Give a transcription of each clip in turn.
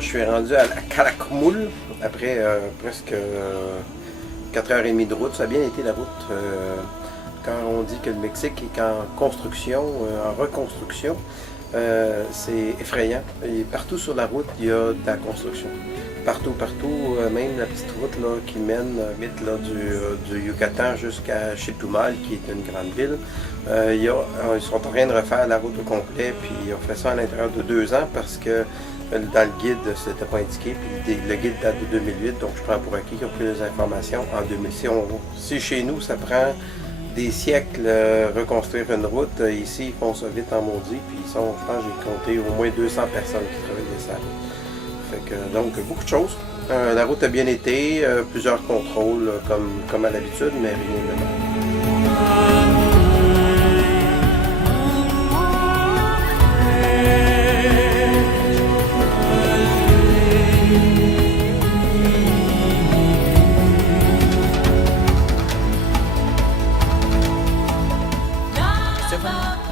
je suis rendu à Calakmul après presque 4h30 de route. Ça a bien été la route. Quand on dit que le Mexique est en construction, en reconstruction, c'est effrayant. Et partout sur la route, il y a de la construction. Partout, même la petite route là, qui mène là, du Yucatan jusqu'à Chetumal, qui est une grande ville. Ils sont en train de refaire la route au complet, puis ils ont fait ça à l'intérieur de 2 ans parce que dans le guide, c'était pas indiqué, puis le guide date de 2008, donc je prends pour acquis qu'ils ont pris les informations en 2006. Si chez nous, ça prend des siècles reconstruire une route, ici, ils font ça vite en maudit, puis je pense que j'ai compté au moins 200 personnes qui travaillaient sur la route. Fait que, donc, beaucoup de choses. La route a bien été, plusieurs contrôles comme à l'habitude, mais rien de mal.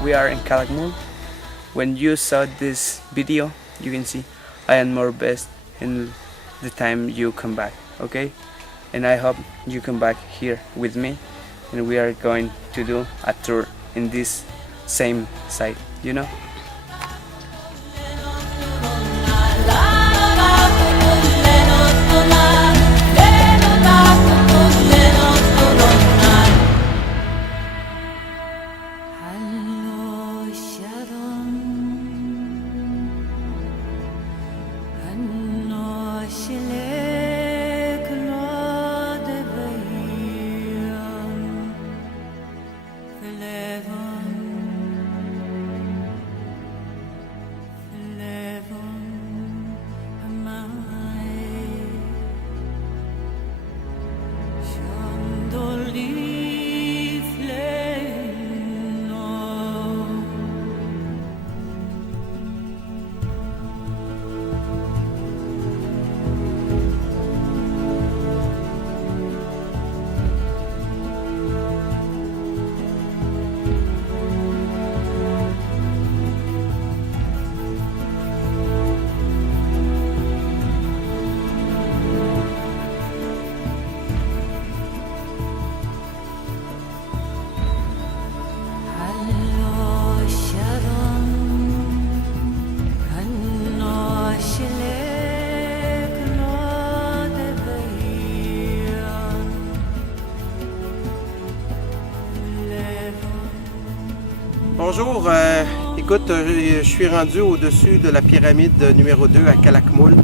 We are in Calakmul. When you saw this video, you can see I am more best in the time you come back, okay? And I hope you come back here with me, and we are going to do a tour in this same site, you know? Bonjour, écoute, je suis rendu au-dessus de la pyramide numéro 2 à Calakmul.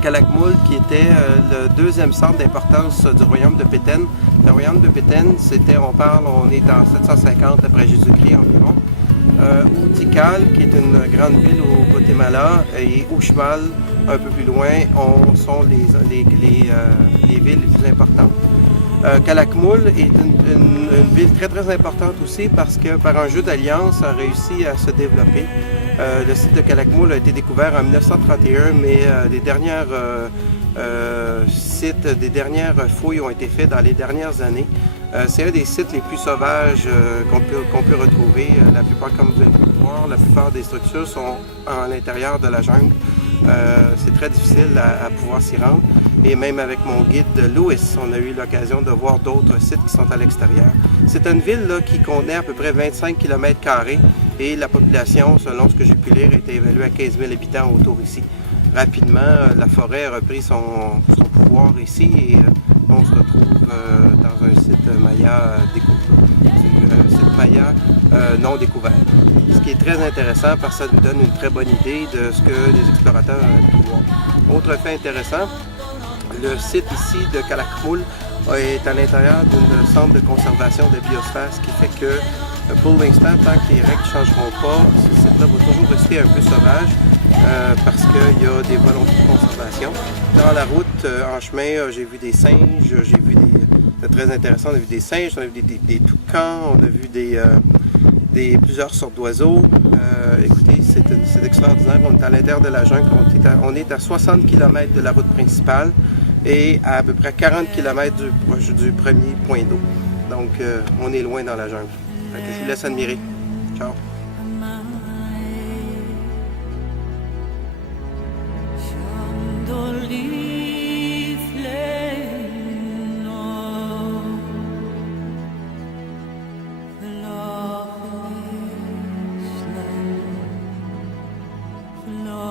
Calakmul qui était le deuxième centre d'importance du royaume de Petén. Le royaume de Petén, on est en 750 après Jésus-Christ environ. Tikal, qui est une grande ville au Guatemala, et Uxmal, un peu plus loin, sont les villes les plus importantes. Calakmul est une ville très très importante aussi parce que par un jeu d'alliance a réussi à se développer. Le site de Calakmul a été découvert en 1931, mais les dernières fouilles ont été faites dans les dernières années. C'est un des sites les plus sauvages qu'on peut retrouver. La plupart, comme vous avez pu le voir, la plupart des structures sont à l'intérieur de la jungle. C'est très difficile à pouvoir s'y rendre. Et même avec mon guide Louis, on a eu l'occasion de voir d'autres sites qui sont à l'extérieur. C'est une ville là, qui contenait à peu près 25 km² et la population, selon ce que j'ai pu lire, était évaluée à 15 000 habitants autour ici. Rapidement, la forêt a repris son pouvoir ici et on se retrouve dans un site Maya non découvert. Ce qui est très intéressant parce que ça nous donne une très bonne idée de ce que les explorateurs ont pu voir. Autre fait intéressant, le site ici de Calakmul est à l'intérieur d'un centre de conservation de biosphère, ce qui fait que pour l'instant, tant que les règles ne changeront pas, ce site-là va toujours rester un peu sauvage parce qu'il y a des volontés de conservation. Dans la route, en chemin, j'ai vu des singes, c'est très intéressant, on a vu des singes, on a vu des toucans, on a vu plusieurs sortes d'oiseaux. Écoutez, c'est extraordinaire, on est à l'intérieur de la jungle, on est à 60 km de la route principale et à peu près 40 km du premier point d'eau. Donc, on est loin dans la jungle. Fait que je vous laisse admirer. Ciao!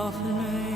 of an